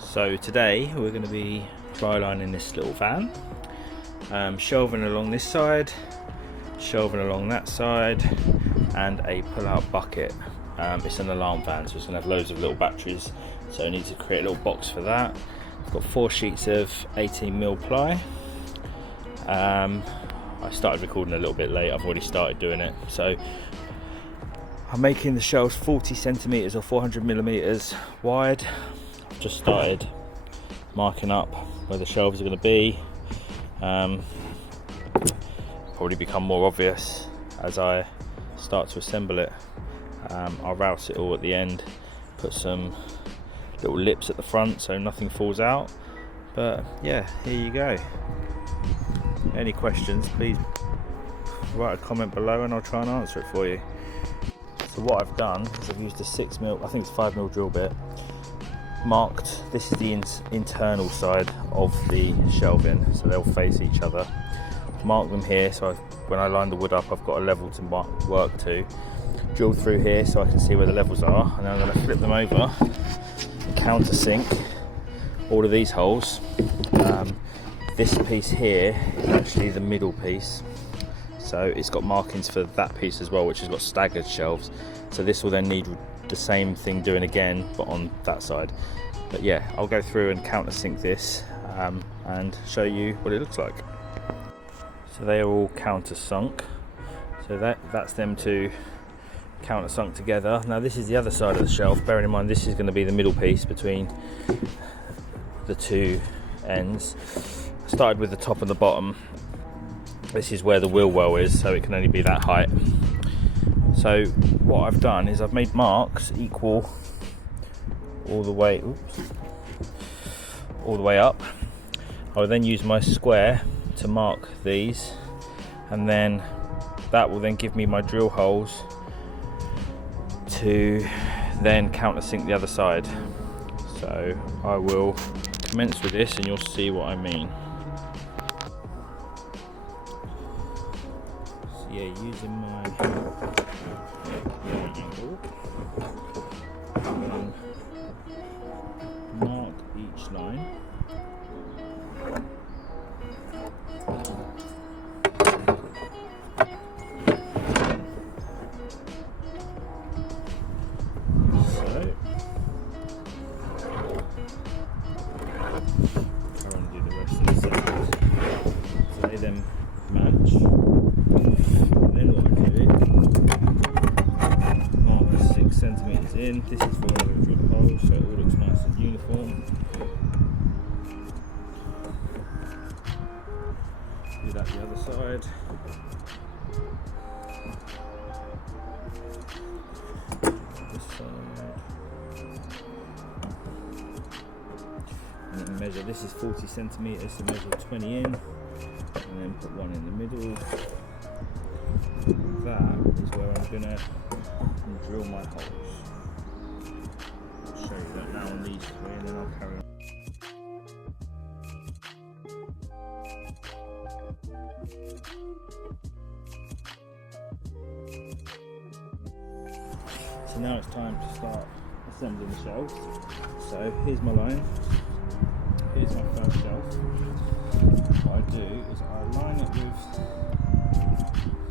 So today we're going to be dry lining this little van, shelving along this side, shelving along that side, and a pull-out bucket. It's an alarm van, so it's going to have loads of little batteries, so I need to create a little box for that. I've got 4 sheets of 18mm ply. I started recording a little bit late, I've already started doing it. So I'm making the shelves 40 centimeters or 400mm wide. I've just started marking up where the shelves are going to be. Probably become more obvious as I start to assemble it. I'll route it all at the end, put some little lips at the front so nothing falls out. But yeah, here you go. Any questions, please write a comment below and I'll try and answer it for you. So what I've done is I've used a 6mm, I think it's 5mm drill bit, marked, this is the internal side of the shelving, so they'll face each other. Mark them here, so when I line the wood up I've got a level to work to. Drill through here so I can see where the levels are, and then I'm going to flip them over and countersink all of these holes. This piece here is actually the middle piece, so it's got markings for that piece as well, which has got staggered shelves, so this will then need the same thing doing again but on that side. But yeah, I'll go through and countersink this and show you what it looks like. So they are all countersunk, so that's them two countersunk together. Now this is the other side of the shelf, bearing in mind this is going to be the middle piece between the two ends. I started with the top and the bottom. This is where the wheel well is, so it can only be that height. So what I've done is I've made marks equal all the way up. I will then use my square to mark these, and then that will then give me my drill holes to then countersink the other side. So I will commence with this and you'll see what I mean. So yeah, using my angle, and mark each line. Them match. Then what I do, mark 6cm in. This is for one of the drill holes, so it all looks nice and uniform. Do that the other side. This side. And then measure. This is 40 centimeters, so measure 20 in. And then put one in the middle. That is where I'm going to drill my holes. I'll show you that now on these three, and then I'll carry on. So now it's time to start assembling the shelves. So here's my line. Here's my first shelf. What I do is I line it with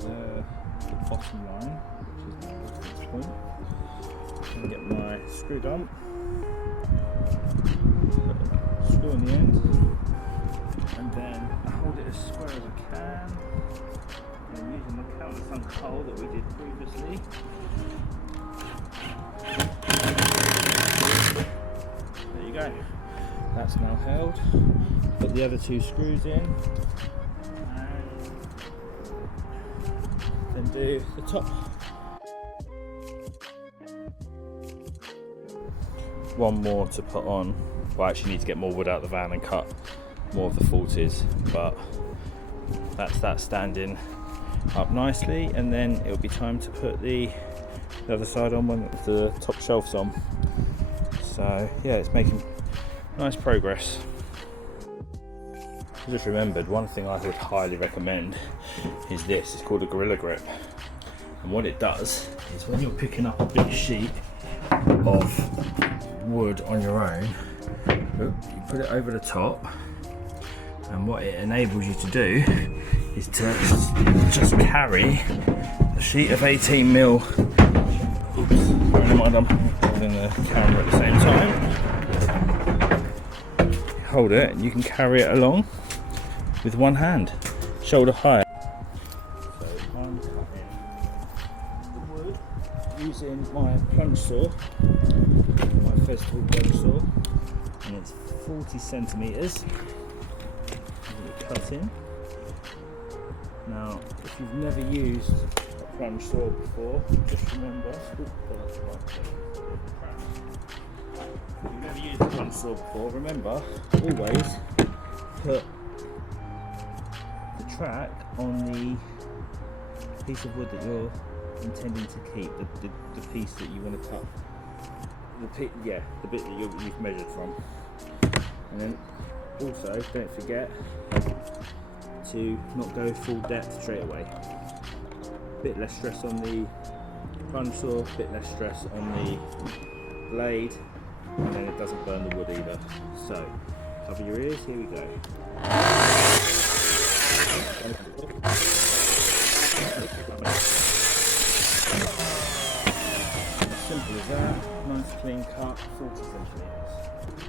the bottom line, which is my reference point. I'm going to get my screw dump, put a screw in the end, and then I hold it as square as I can, and using the countersunk hole that we did previously. There you go. That's now held. Put the other 2 screws in, and then do the top. One more to put on. Well, I actually need to get more wood out of the van and cut more of the 40s, but that's that standing up nicely, and then it'll be time to put the other side on when the top shelf's on. So yeah, it's making nice progress. I just remembered one thing I would highly recommend is this. It's called a Gorilla Grip, and what it does is when you're picking up a big sheet of wood on your own, you put it over the top, and what it enables you to do is to just carry a sheet of 18mm. Oops, sorry, I'm holding the camera at the same time. Hold it and you can carry it along with one hand, shoulder high. So I'm cutting the wood using my plunge saw, my festival plunge saw, and it's 40 centimetres. Cut in. Now, if you've never used a plunge saw before, just remember. If you've never used a plunge saw before, remember always put the track on the piece of wood that you're intending to keep, the piece that you want to cut. The bit that you've measured from, and then also don't forget to not go full depth straight away. Bit less stress on the plunge saw, bit less stress on the blade, and then it doesn't burn the wood either. So cover your ears, here we go. Simple as that, nice clean cut, 40 centimetres.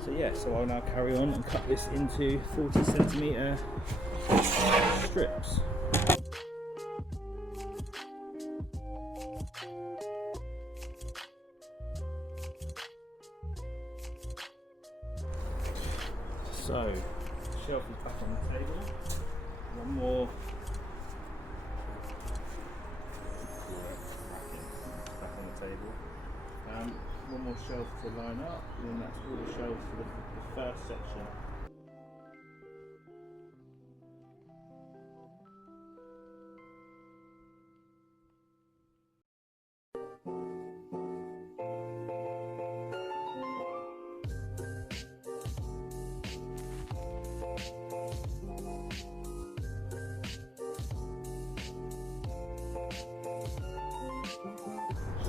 So yeah, so I'll now carry on and cut this into 40 centimetre strips. So, shelf is back on the table. One more back on the table. One more shelf to line up, and then that's all the shelves for the first section.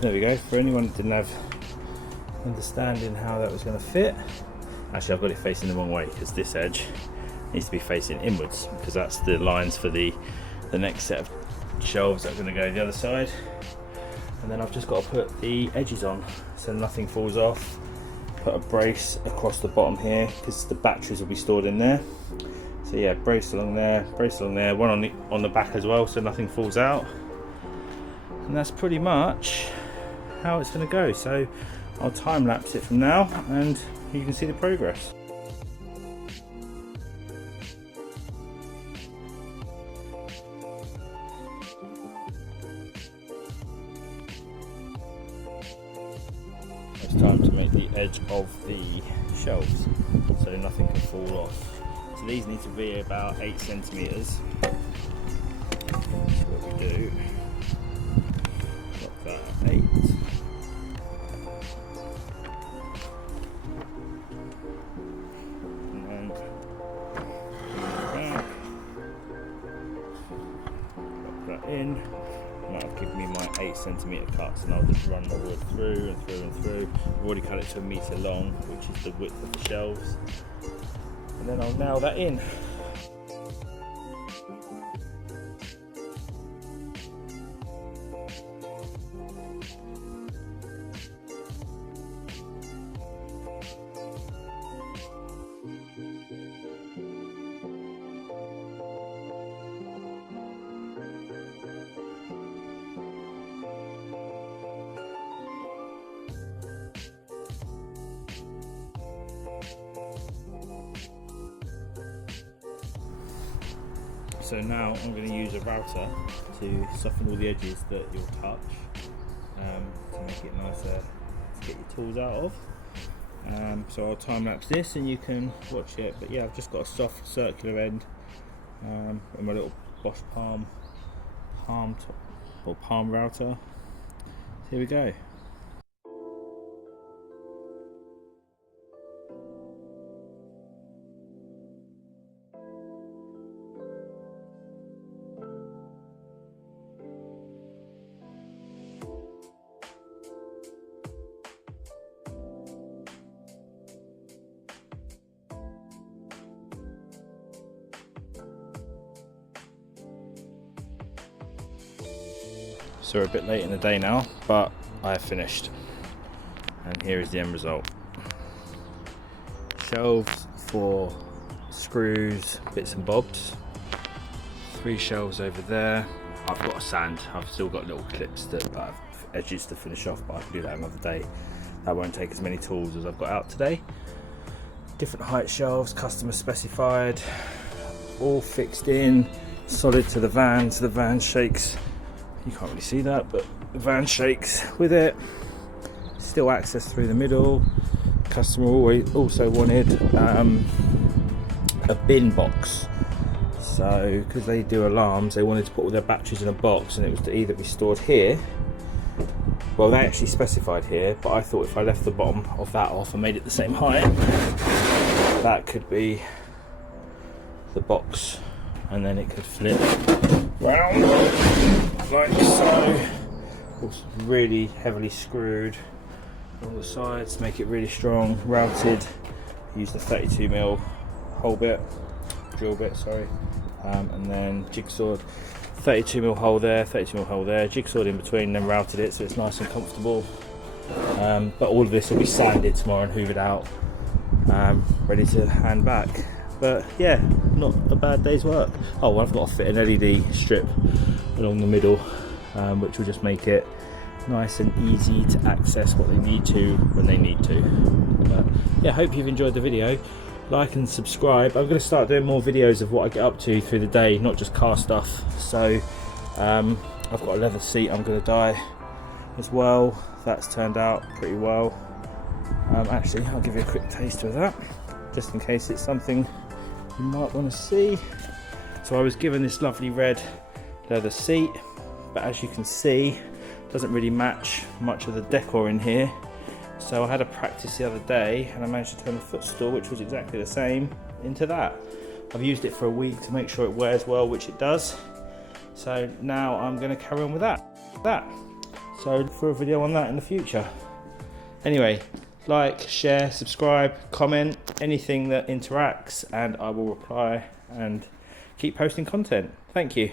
There we go. For anyone that didn't have understanding how that was going to fit, actually I've got it facing the wrong way because this edge needs to be facing inwards, because that's the lines for the next set of shelves that are going to go the other side. And then I've just got to put the edges on so nothing falls off. Put a brace across the bottom here because the batteries will be stored in there. So yeah, brace along there, one on the back as well so nothing falls out. And that's pretty much how it's going to go. So I'll time lapse it from now and you can see the progress. It's time to make the edge of the shelves so nothing can fall off. So these need to be about 8 centimetres. So what we do, drop that at 8. And then back, drop that in. That'll give me my 8 centimetre cuts, and I'll just run the wood through and through and through. I've already cut it to 1 metre long, which is the width of the shelves. And then I'll nail that in. So now I'm going to use a router to soften all the edges that you'll touch, to make it nicer to get your tools out of. So I'll time lapse this and you can watch it. But yeah, I've just got a soft circular end in my little Bosch palm router. Here we go. So we're a bit late in the day now, but I have finished. And here is the end result. Shelves for screws, bits and bobs. 3 shelves over there. I've got a sand. I've still got little clips that I have edges to finish off, but I can do that another day. That won't take as many tools as I've got out today. Different height shelves, customer specified, all fixed in, solid to the van. So the van shakes. You can't really see that, but the van shakes with it. Still access through the middle. Customer also wanted a bin box. So because they do alarms, they wanted to put all their batteries in a box, and it was to either be stored here. Well, they actually specified here, but I thought if I left the bottom of that off and made it the same height, that could be the box, and then it could flip round like so. Also really heavily screwed on all the sides to make it really strong, routed. Used the 32mm drill bit, sorry, and then jigsawed 32mm hole there, 32mm hole there, jigsawed in between, then routed it so it's nice and comfortable. But all of this will be sanded tomorrow and hoovered out, ready to hand back. But yeah, not a bad day's work. Oh, well, I've got to fit an LED strip along the middle, which will just make it nice and easy to access what they need to when they need to. But yeah, hope you've enjoyed the video. Like and subscribe. I'm going to start doing more videos of what I get up to through the day, not just car stuff. So I've got a leather seat I'm going to dye as well. That's turned out pretty well. Actually, I'll give you a quick taste of that, just in case it's something you might want to see. So I was given this lovely red leather seat, but as you can see, it doesn't really match much of the decor in here. So I had a practice the other day, and I managed to turn the footstool, which was exactly the same, into that. I've used it for a week to make sure it wears well, which it does. So now I'm going to carry on with that. So for a video on that in the future. Anyway, like, share, subscribe, comment, anything that interacts, and I will reply and keep posting content. Thank you.